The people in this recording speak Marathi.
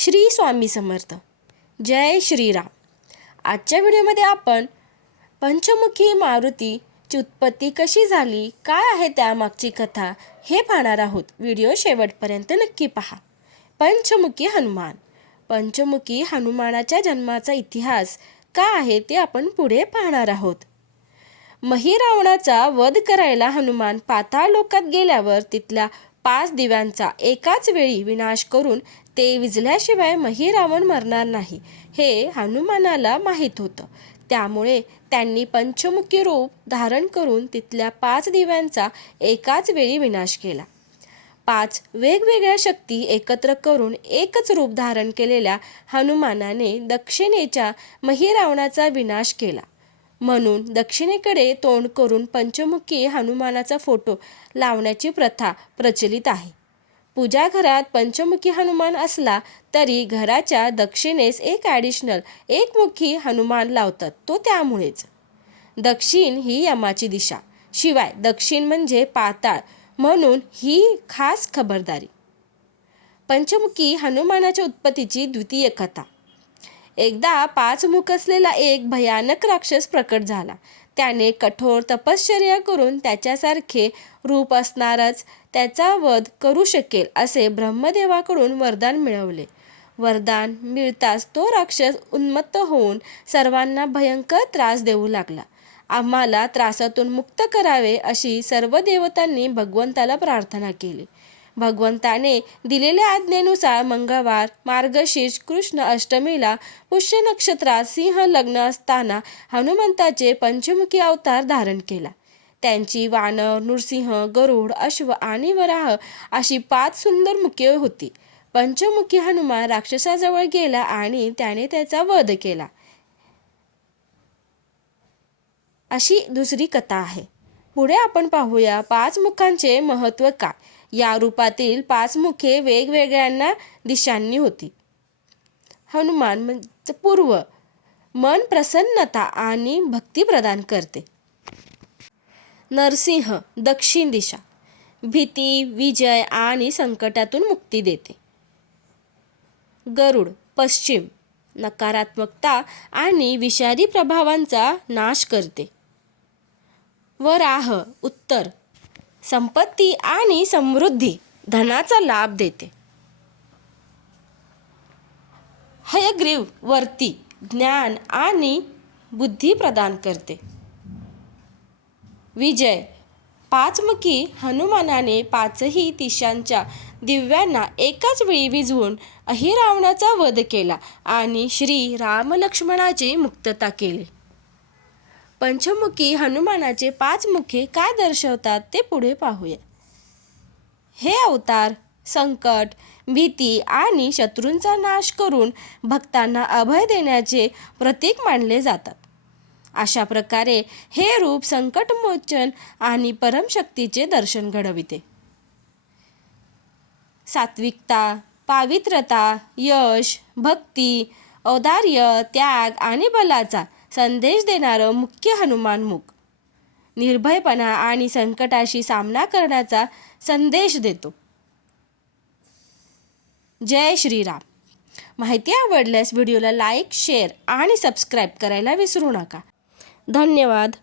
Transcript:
श्री स्वामी समर्थ. जय श्रीराम. आजच्या व्हिडिओमध्ये आपण पंचमुखी मारुतीची उत्पत्ती कशी झाली, काय आहे त्यामागची कथा हे पाहणार आहोत. व्हिडिओ शेवटपर्यंत नक्की पहा. पंचमुखी हनुमान. पंचमुखी हनुमानाच्या जन्माचा इतिहास काय आहे ते आपण पुढे पाहणार आहोत. रावणाचा वध करायला हनुमान पाताळ लोकात गेल्यावर तिथल्या 5 दिव्यांचा एकाच वेळी विनाश करून ते विझल्याशिवाय रावण मरणार नाही हे हनुमानाला माहीत होतं. त्यामुळे त्यांनी पंचमुखी रूप धारण करून तिथल्या 5 दिव्यांचा एकाच वेळी विनाश केला. 5 वेगवेगळ्या शक्ती एकत्र करून एकच रूप धारण केलेल्या हनुमानाने दक्षिणेच्या रावणाचा विनाश केला. म्हणून दक्षिणेकडे तोंड करून पंचमुखी हनुमानाचा फोटो लावण्याची प्रथा प्रचलित आहे. पूजा घरात पंचमुखी हनुमान असला तरी घराच्या दक्षिणेस एक एकमुखी हनुमान लावतात. तो त्यामुळेच दक्षिण ही यमाची दिशा, शिवाय दक्षिण म्हणजे पाताळ, म्हणून ही खास खबरदारी. पंचमुखी हनुमानाच्या उत्पत्तीची द्वितीय कथा. एकदा 5 मुख असलेला एक भयानक राक्षस प्रकट झाला. त्याने कठोर तपश्चर्या करून त्याच्यासारखे रूप असणारच त्याचा वध करू शकेल असे ब्रह्मदेवाकडून वरदान मिळवले. वरदान मिळताच तो राक्षस उन्मत्त होऊन सर्वांना भयंकर त्रास देऊ लागला. आम्हाला त्रासातून मुक्त करावे अशी सर्व देवतांनी भगवंताला प्रार्थना केली. भगवंताने दिलेल्या आज्ञेनुसार मंगळवार मार्गशीर्ष कृष्ण अष्टमीला पुष्य नक्षत्रात सिंह लग्न असताना हनुमंताचे पंचमुखी अवतार धारण केला. त्यांची वानर, नृसिंह, गरुड, अश्व आणि वराह अशी 5 सुंदर मुखे होती. पंचमुखी हनुमान राक्षसाजवळ गेला आणि त्याने त्याचा वध केला. अशी दुसरी कथा आहे. पुढे आपण पाहूया 5 मुखांचे महत्त्व काय. या रूपातील 5 मुखे वेगवेगळ्या दिशांनी होती. हनुमान म्हणजे पूर्व, मन प्रसन्नता आणि भक्ती प्रदान करते. नरसिंह दक्षिण दिशा, भीती, विजय आणि संकटातून मुक्ती देते. गरुड पश्चिम, नकारात्मकता आणि विषारी प्रभावांचा नाश करते. वराह उत्तर, संपत्ती आणि समृद्धी, धनाचा लाभ देते. हयग्रीव वरती, ज्ञान आणि बुद्धी प्रदान करते. विजय, 5 मुखी हनुमानाने 5ही दिशांच्या दिव्यांना एकाच वेळी विझवून रावणाचा वध केला आणि श्री राम लक्ष्मणाची मुक्तता केली. पंचमुखी हनुमानाचे 5 मुखे काय दर्शवतात ते पुढे पाहूया. हे अवतार संकट, भीती आणि शत्रूंचा नाश करून भक्तांना अभय देण्याचे प्रतीक मानले जातात. अशा प्रकारे हे रूप संकटमोचन आणि परमशक्तीचे दर्शन घडविते. सात्विकता, पावित्रता, यश, भक्ती, औदार्य, त्याग आणि बलाचा संदेश देणारं मुख्य हनुमान मुख निर्भयपणा आणि संकटाशी सामना करण्याचा संदेश देतो. जय श्रीराम. माहिती आवडल्यास व्हिडिओला लाईक, शेअर आणि सबस्क्राईब करायला विसरू नका. धन्यवाद.